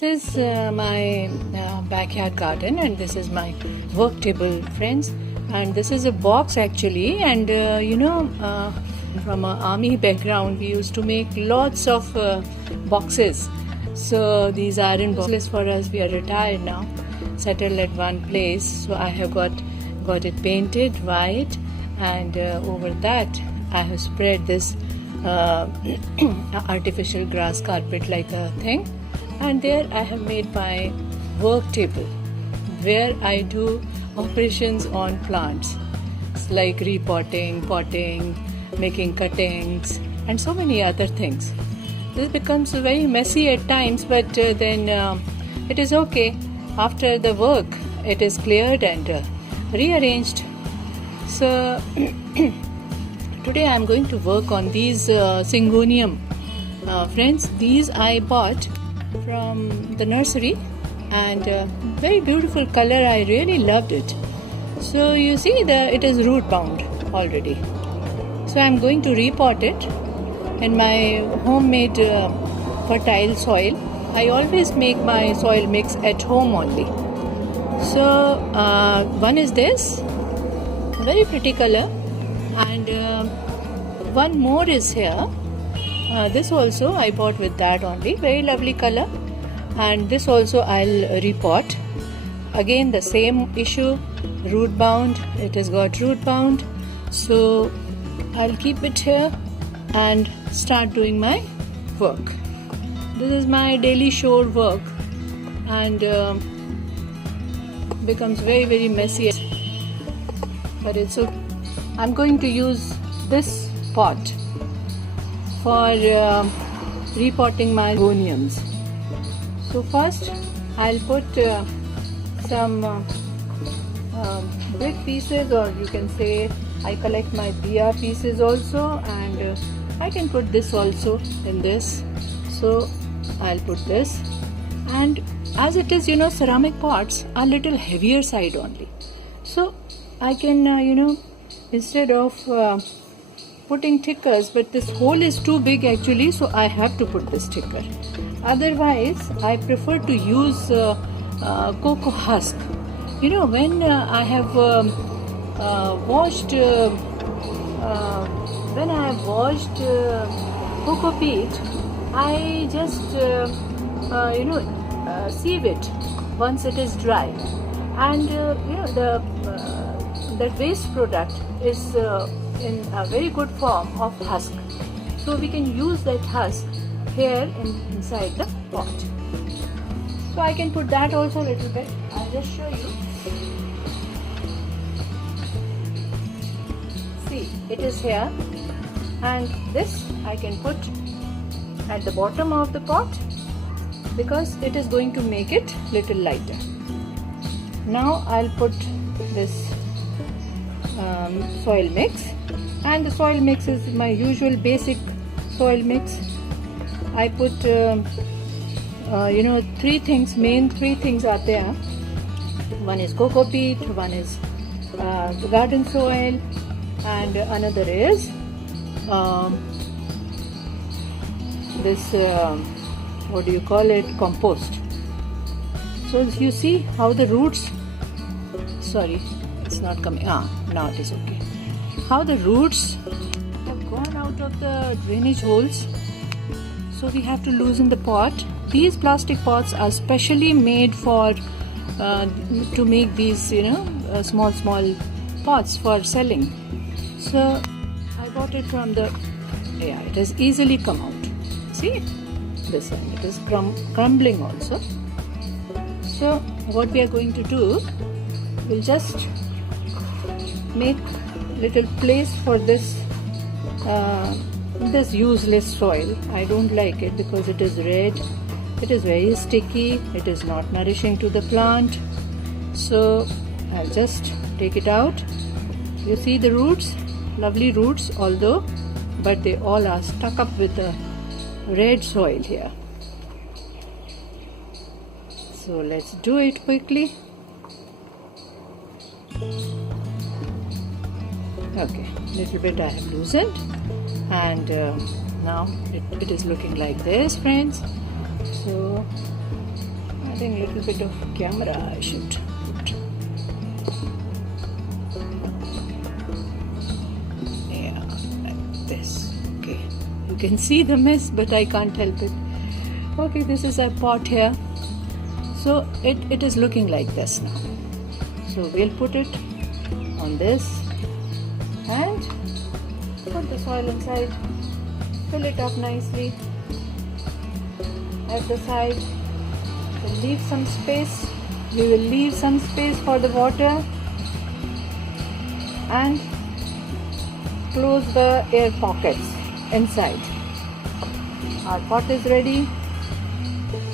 This is my backyard garden, and this is my work table, friends. And this is a box actually, and from an army background, we used to make lots of boxes. So these iron boxes for us. We are retired now, settled at one place. So I have got it painted white, and over that I have spread this artificial grass carpet like a thing. And there I have made my work table where I do operations on plants like repotting, potting, making cuttings, and so many other things. This becomes very messy at times, but then it is okay. After the work, it is cleared and rearranged. So today I am going to work on these syngonium. Friends, these I bought from the nursery, and very beautiful color. I really loved it. So you see it is root bound already. So I'm going to repot it in my homemade fertile soil. I always make my soil mix at home only. So one is this, very pretty color, and one more is here. This also I bought with that only, very lovely color. And this also I'll repot. Again the same issue, root bound. It has got root bound. So I'll keep it here and start doing my work. This is my daily shore work, and becomes very, very messy. But it's okay. I'm going to use this pot for repotting my syngoniums. So first I'll put some brick pieces, or you can say I collect my diya pieces also, and I can put this also in this. So I'll put this, and as it is, ceramic pots are little heavier side only. So I can instead of putting thickers, but this hole is too big actually, so I have to put this thicker. Otherwise I prefer to use cocoa husk. When I have washed cocoa peat, I just sieve it once it is dry, and that waste product is in a very good form of husk. So we can use that husk here inside the pot. So I can put that also a little bit. I'll just show you. See, it is here, and this I can put at the bottom of the pot because it is going to make it little lighter. Now I'll put this soil mix, and the soil mix is my usual basic soil mix. I put main three things are there. One is cocoa peat, one is the garden soil, and another is this what do you call it, compost. So you see how the roots, sorry, it's not coming. Now it is okay. How the roots have gone out of the drainage holes. So we have to loosen the pot. These plastic pots are specially made for to make these small pots for selling. So I bought it from it has easily come out. See, this one, it is crumbling also. So what we are going to do, we'll just make little place for this useless soil. I don't like it because it is red, it is very sticky, it is not nourishing to the plant. So I'll just take it out. You see the roots, lovely roots although, but they all are stuck up with the red soil here. So let's do it quickly. Okay, little bit I have loosened, and now it is looking like this, friends. So think a little bit of camera I should put. Yeah, like this. Okay, you can see the mess, but I can't help it. Okay, this is a pot here. So it is looking like this now. So we'll put it on this and put the soil inside. Fill it up nicely. At the side, we'll leave some space. We will leave some space for the water and close the air pockets inside. Our pot is ready.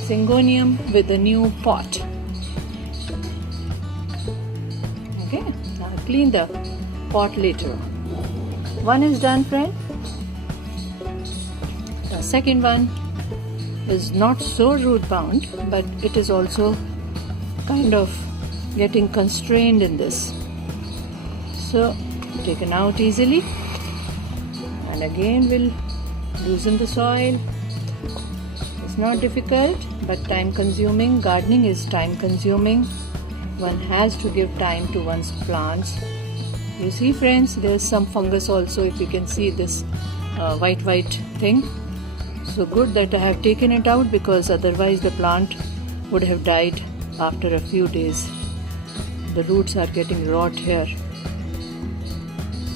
Syngonium with a new pot. Okay, now clean the pot later on. One is done, friend. The second one is not so root bound, but it is also kind of getting constrained in this. So taken out easily, and again we'll loosen the soil. It's not difficult, but time consuming. Gardening is time consuming. One has to give time to one's plants. You see, friends, there's some fungus also. If you can see this white thing. So good that I have taken it out, because otherwise the plant would have died after a few days. The roots are getting rot here.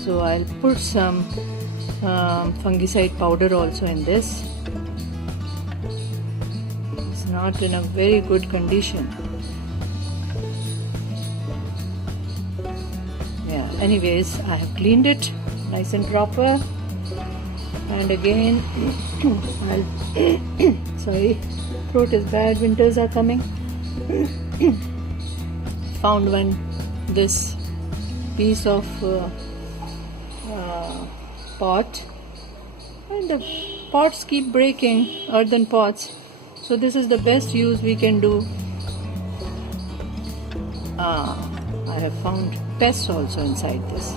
So I'll put some fungicide powder also in this. It's not in a very good condition. Yeah, anyways, I have cleaned it nice and proper. And again, I'll sorry, throat is bad, winters are coming. Found this piece of pot, and the pots keep breaking, earthen pots. So this is the best use we can do. I have found pests also inside this.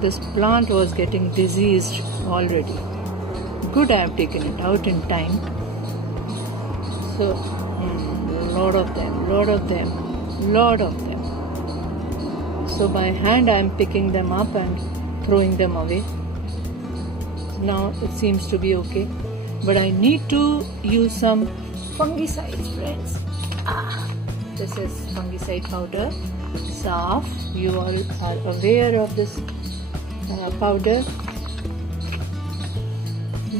This plant was getting diseased already. Good, I have taken it out in time. So, lot of them. So by hand I am picking them up and throwing them away. Now it seems to be okay. But I need to use some fungicides, friends. This is fungicide powder. Saaf. You all are aware of this powder.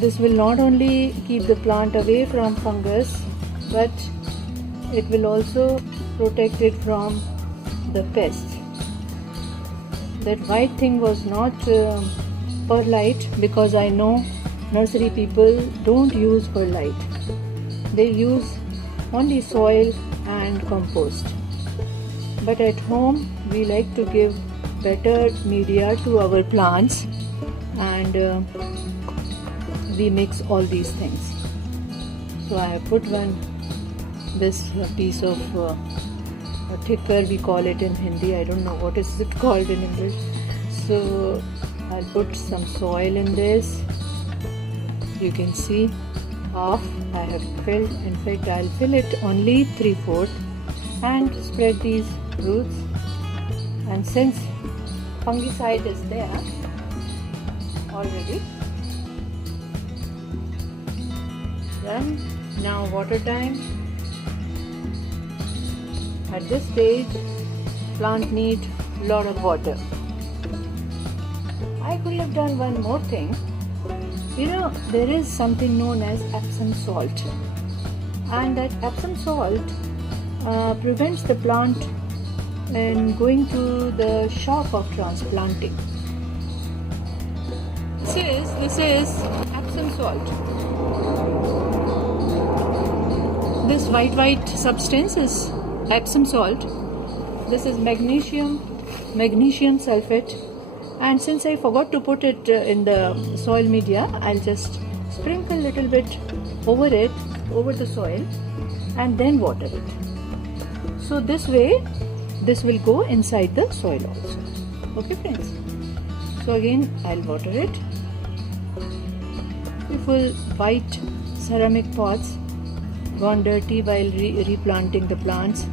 This will not only keep the plant away from fungus, but it will also protect it from the pest. That white thing was not perlite, because I know nursery people don't use perlite. They use only soil and compost. But at home we like to give better media to our plants, and we mix all these things. So I have put this piece of a thicker, we call it in Hindi, I don't know what is it called in English. So I'll put some soil in this. You can see half I have filled. In fact, I'll fill it only 3/4 and spread these roots. And since fungicide is there already, then now water time. At this stage, plant need a lot of water. I could have done one more thing. You know, there is something known as Epsom salt, and that Epsom salt prevents the plant in going to the shock of transplanting. This is Epsom salt. This white substance is Epsom salt. This is magnesium sulfate. And since I forgot to put it in the soil media, I'll just sprinkle a little bit over the soil, and then water it. So this way, this will go inside the soil also. Okay, friends? So again, I'll water it. Beautiful white ceramic pots, gone dirty while replanting the plants,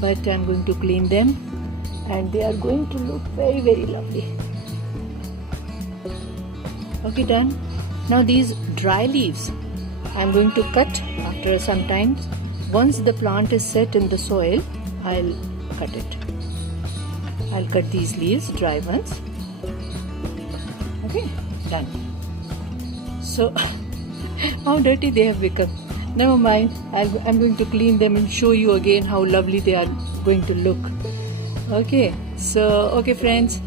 but I'm going to clean them and they are going to look very, very lovely. Okay, done. Now these dry leaves I'm going to cut after some time. Once the plant is set in the soil, I'll cut it. I'll cut these leaves, dry ones. Okay, done. So how dirty they have become. Never mind, I'm going to clean them and show you again how lovely they are going to look. Okay, so okay friends,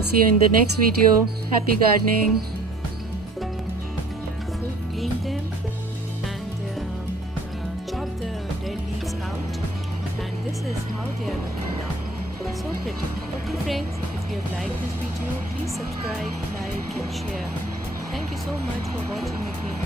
see you in the next video. Happy gardening. So clean them and chop the dead leaves out, and this is how they are looking now. So pretty. Okay friends, if you have liked this video, please subscribe, like and share. Thank you so much for watching again.